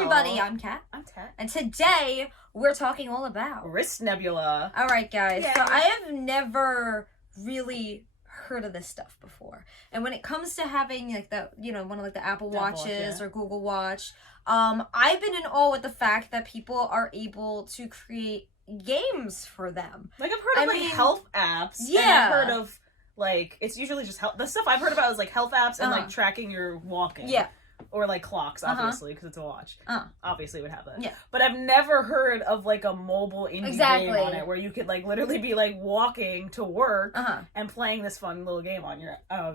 everybody, I'm Kat. I'm Tat. And today, we're talking all about... Wrist Nebula. Alright guys, Yay. so I have never really heard of this stuff before. And when it comes to having like the, one of like the Apple Watches or Google Watch, I've been in awe with the fact that people are able to create games for them. Like I've heard of health apps. Yeah. And I've heard of it's usually just health. The stuff I've heard about is like health apps and like tracking your walking. Yeah. Or like clocks, obviously, because it's a watch. Obviously, it would have that. Yeah. But I've never heard of like a mobile indie game on it where you could like literally be like walking to work and playing this fun little game on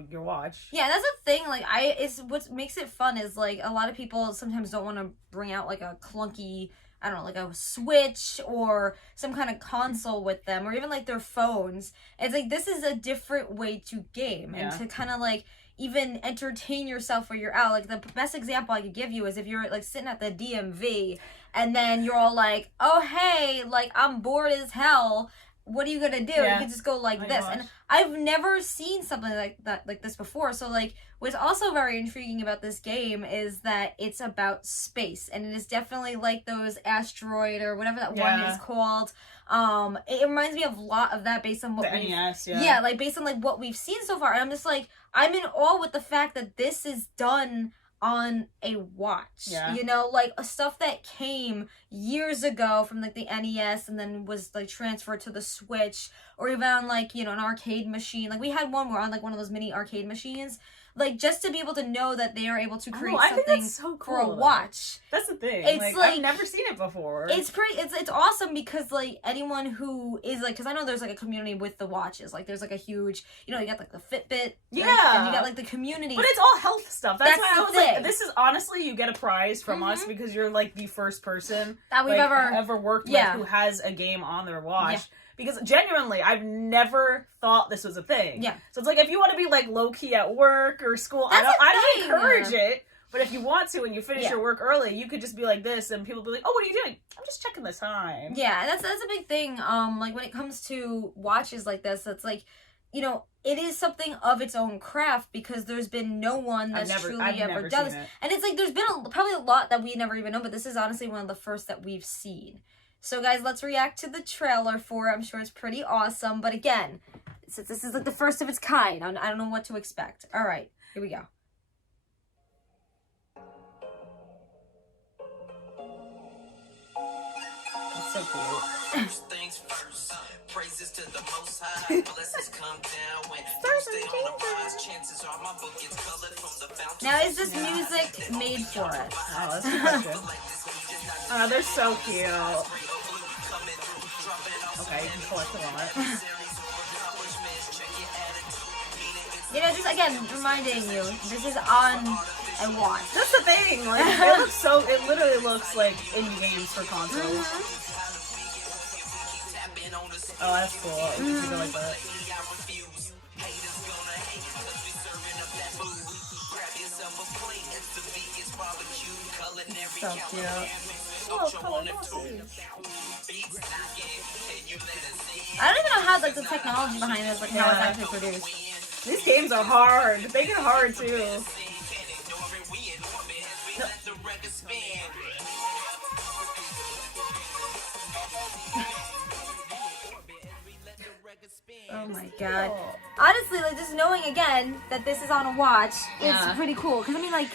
your watch. Yeah, that's the thing. Like, it's what makes it fun is like a lot of people sometimes don't want to bring out like a clunky, I don't know, like a Switch or some kind of console with them, or even like their phones. It's like this is a different way to game and to kind of like even entertain yourself where you're out. Like the best example I could give you is if you're like sitting at the DMV and then you're all like, oh hey, like I'm bored as hell, what are you gonna do? You can just go like this. And I've never seen something like that, like this before. So like what's also very intriguing about this game is that it's about space, and it is definitely like those asteroid or whatever that one is called. It reminds me of a lot of that based on what the NES, like based on like what we've seen so far. And I'm just like, I'm in awe with the fact that this is done on a watch. Like stuff that came years ago from like the NES and then was like transferred to the Switch, or even on like, an arcade machine. Like we had one where on like one of those mini arcade machines. Like, just to be able to know that they are able to create something so cool, for a watch. That's the thing. It's like I've never seen it before. It's awesome because, like, anyone who is, like, because I know there's, like, a community with the watches. Like, there's, like, a huge, you got, like, the Fitbit. Yeah. Like, and you got, like, the community. But it's all health stuff. That's why I was thing. like, this is honestly, you get a prize from us because you're, like, the first person that we've ever worked with who has a game on their watch. Yeah. Because genuinely, I've never thought this was a thing. Yeah. So it's like, if you want to be like low key at work or school, I don't encourage it. But if you want to and you finish your work early, you could just be like this, and people be like, "Oh, what are you doing?" I'm just checking the time. Yeah, that's a big thing. Like when it comes to watches like this, it's like, it is something of its own craft because there's been no one that's truly ever done this. And it's like there's been probably a lot that we never even know, but this is honestly one of the first that we've seen. So guys, let's react to the trailer for it. I'm sure it's pretty awesome. But again, since this is like the first of its kind, I don't know what to expect. All right, here we go. That's so cool. First things first, praises to the Most High. Blessings come down when you stay on the rise. Chances are my book gets colored from the fountain. Now, is this music made for it? Oh, that's a question. They're so cute. Okay, you can collect a lot. Just again, reminding you, this is on a watch. That's the thing, like, it literally looks like indie games for consoles. Oh, that's cool. You can go like that. So cute. Oh, color glasses. I don't even know how like the technology behind this, like how it's actually produced. These games are hard. They get hard too. Oh my god. Honestly, like just knowing again that this is on a watch, it's pretty cool. Cause I mean, like,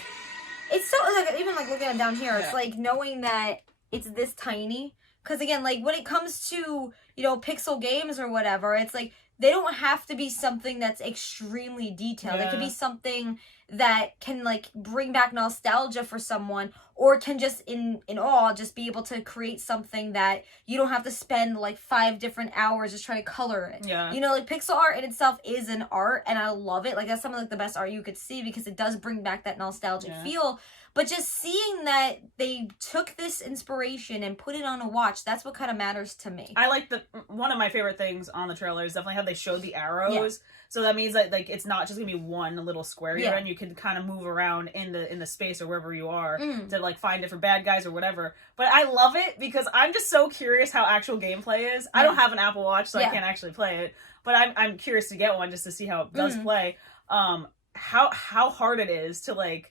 it's so like even like looking at it down here, it's like knowing that it's this tiny. Cause again, like when it comes to pixel games or whatever, it's like they don't have to be something that's extremely detailed. It could be something that can like bring back nostalgia for someone, or can just in awe just be able to create something that you don't have to spend like 5 different hours just trying to color it. Yeah. Like pixel art in itself is an art, and I love it. Like that's some of like the best art you could see because it does bring back that nostalgic feel. But just seeing that they took this inspiration and put it on a watch, that's what kind of matters to me. I like one of my favorite things on the trailer is definitely how they showed the arrows. Yeah. So that means that like it's not just gonna be one little square you're in. You can kind of move around in the space or wherever you are to like find different bad guys or whatever. But I love it because I'm just so curious how actual gameplay is. I don't have an Apple Watch, so I can't actually play it. But I'm curious to get one just to see how it does play. How hard it is to like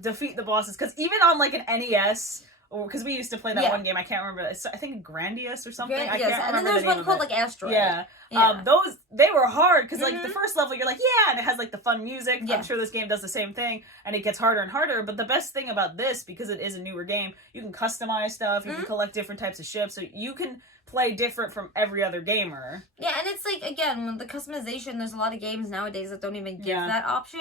defeat the bosses. Because even on like an NES, or because we used to play that one game, I can't remember. I think Grandius or something. I can't remember. And then there's one called like Asteroid. Yeah. Those, they were hard because like the first level you're like, yeah, and it has like the fun music. I'm sure this game does the same thing, and it gets harder and harder. But the best thing about this, because it is a newer game, you can customize stuff, you can collect different types of ships, so you can play different from every other gamer. Yeah, and it's like, again, with the customization, there's a lot of games nowadays that don't even give that option.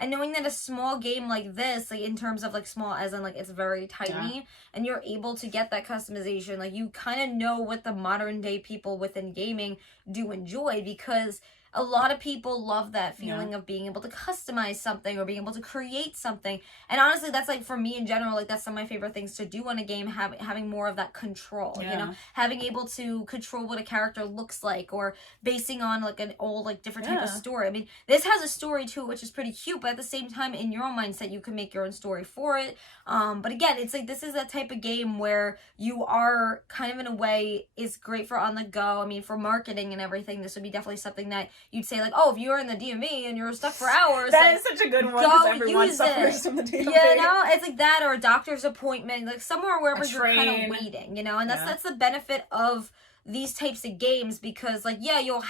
And knowing that a small game like this, like in terms of like small as in like it's very tiny, and you're able to get that customization, like you kind of know what the modern day people within gaming do enjoy, because a lot of people love that feeling of being able to customize something or being able to create something. And honestly, that's like, for me in general, like that's some of my favorite things to do on a game, having more of that control, you know, having able to control what a character looks like, or basing on like an old, like different type of story. I mean, this has a story too, which is pretty cute, but at the same time, in your own mindset, you can make your own story for it. But again, it's like, this is that type of game where you are kind of, in a way, is great for on the go. I mean, for marketing and everything, this would be definitely something that you'd say like, oh, if you're in the DMV and you're stuck for hours, that like, is such a good one, because everyone suffers from the DMV. You know, it's like that, or a doctor's appointment, like somewhere wherever you're kind of waiting, you know, and that's the benefit of these types of games, because like, you'll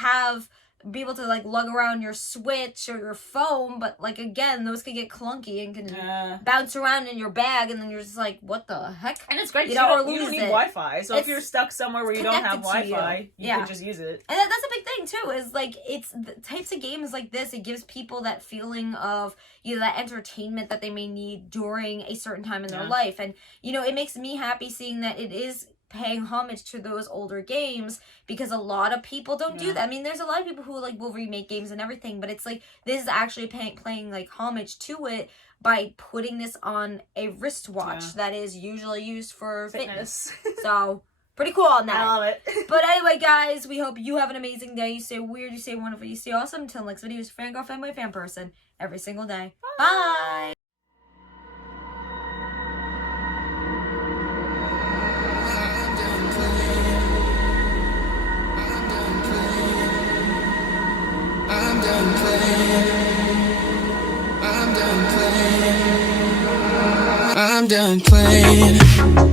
be able to like lug around your Switch or your phone, but like, again, those could get clunky and can bounce around in your bag, and then you're just like, what the heck? And it's great, you know, you don't need Wi-Fi, so if you're stuck somewhere where you don't have Wi-Fi, you can just use it. And that's a big thing too, is like, it's the types of games like this, it gives people that feeling of, you know, that entertainment that they may need during a certain time in their life. And, you know, it makes me happy seeing that it is paying homage to those older games, because a lot of people don't do that. I mean, there's a lot of people who like will remake games and everything, but it's like, this is actually playing like homage to it by putting this on a wristwatch that is usually used for fitness. So pretty cool on that. I love it. But anyway, guys, we hope you have an amazing day. You stay weird, you stay wonderful, you stay awesome. Until next video, is Fangirl, Fanboy, Fan Person, every single day. Bye. I'm done playing.